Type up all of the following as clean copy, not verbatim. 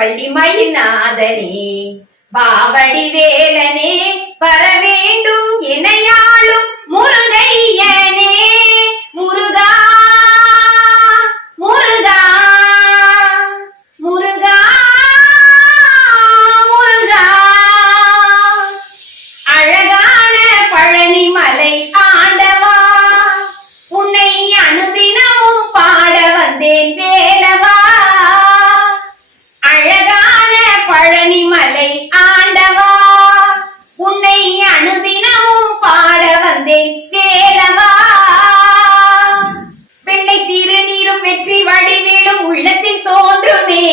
வள்ளிமயில் நாதனே பாவடி வேலனே வரவேண்டும் இணையாளும் முருகையனே முருகா முருகா முருகா முருகா அழகான பழனிமலை ஆண்டவா உன்னை அனுதினமும் பாட வந்தேன் வேலவா அழகான பழனிமலை ஆண்டவா உன்னை அனுதினமும் பாட வந்தேன் வேலவா வெள்ளை திருநீரும் வெற்றி வடிவேலும் உள்ளத்தில் தோன்றுமே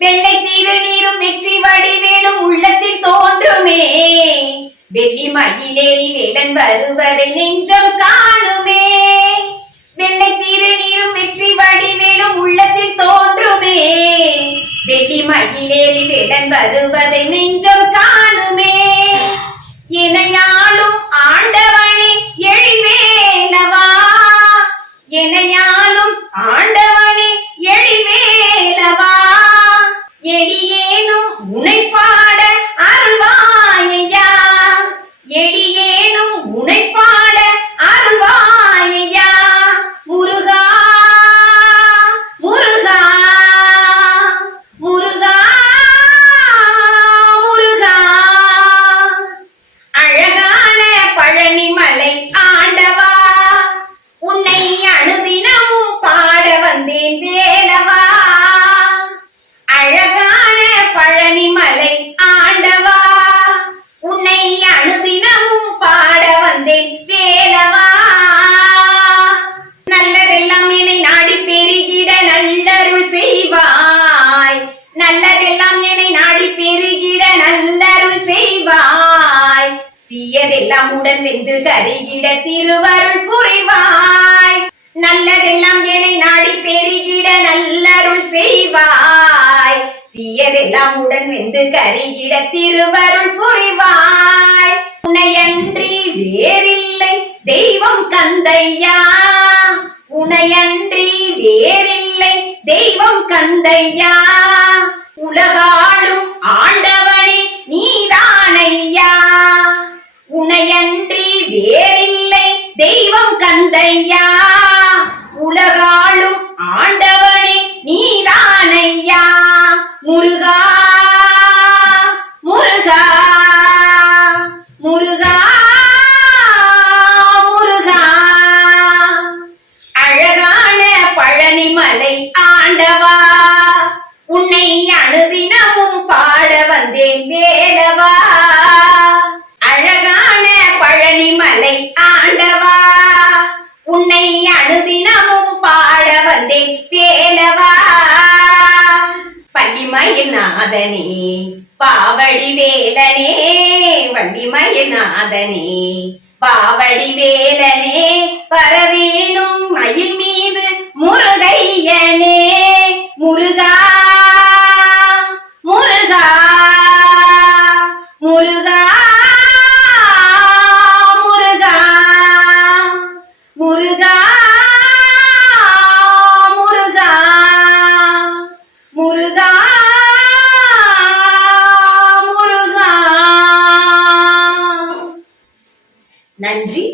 வெள்ளை திருநீரும் வெற்றி வடிவேலும் உள்ளத்தில் தோன்றுமே வெள்ளி மயிலேறி வேலன் வருவதை நெஞ்சம் காணுமே வெள்ளை திருநீரும் வெற்றி வடிவேலும் உள்ளத்தில் தோன்றுமே வெள்ளி மயிலேறி வேலன் வருவதை நெஞ்சம் காணுமே எனையாளும் ஆண்டவனே எழிவேலவா எனையாளும் ஆண்டவனே எழிவேலவா எளியேனும் உனை பாட அருள்வாயையா எளியேனும் உனை பாட அருள்வாயையா முருகா முருகா முருகா முருகா அழகான பழனிமலை ஆண்டவா உன்னை அனுதினமும் பாட வந்தேன் வேலவா அழகான பழனிமலை ஆண்டவா உன்னை அனுதினமும் பாட வந்தேன் வேலவா நல்லதெல்லாம் என்னை நாடி பெருகிட நல்லருள் செய்வாய் நல்லதெல்லாம் என்னை நாடி பெருகிட நல்லருள் செய்வாய் தீயதெல்லாம் உடன் வென்று கருகிட திருவருள் புரிவாய் நல்லதெல்லாம் என்னை நாடி பெருகிட நல்லருள் செய்வாய் தீயதெல்லாம் உடன் வெந்து கருகிட திருவருள் புரிவாய் உன்னையன்றி வேறில்லை தெய்வம் கந்தையா உன்னையன்றி வேறில்லை தெய்வம் கந்தையா உலகாளும் ஆண்டவனே நீதானையா உன்னையன்றி வேறில்லை தெய்வம் கந்தையா உலகாளும் ஆண்டவனே நீதானையா முருகா முருகா முருகா முருகா அழகான பழனிமலை ஆண்டவா உன்னை அனுதினமும் பாட வந்தேன் வேலவா அழகான பழனிமலை ஆண்டவா உன்னை அனுதினமும் பாட வந்தேன் வேலவா வள்ளிமயில் நாதனே பாவடி வேலனே வள்ளிமயில் நாதனே பாவடி வேலனே வரவேணும் மயில் மீது முருகையனே முருகா முருகா முருகா முருகா முருகா முருகா முருகா முருகா நன்றி.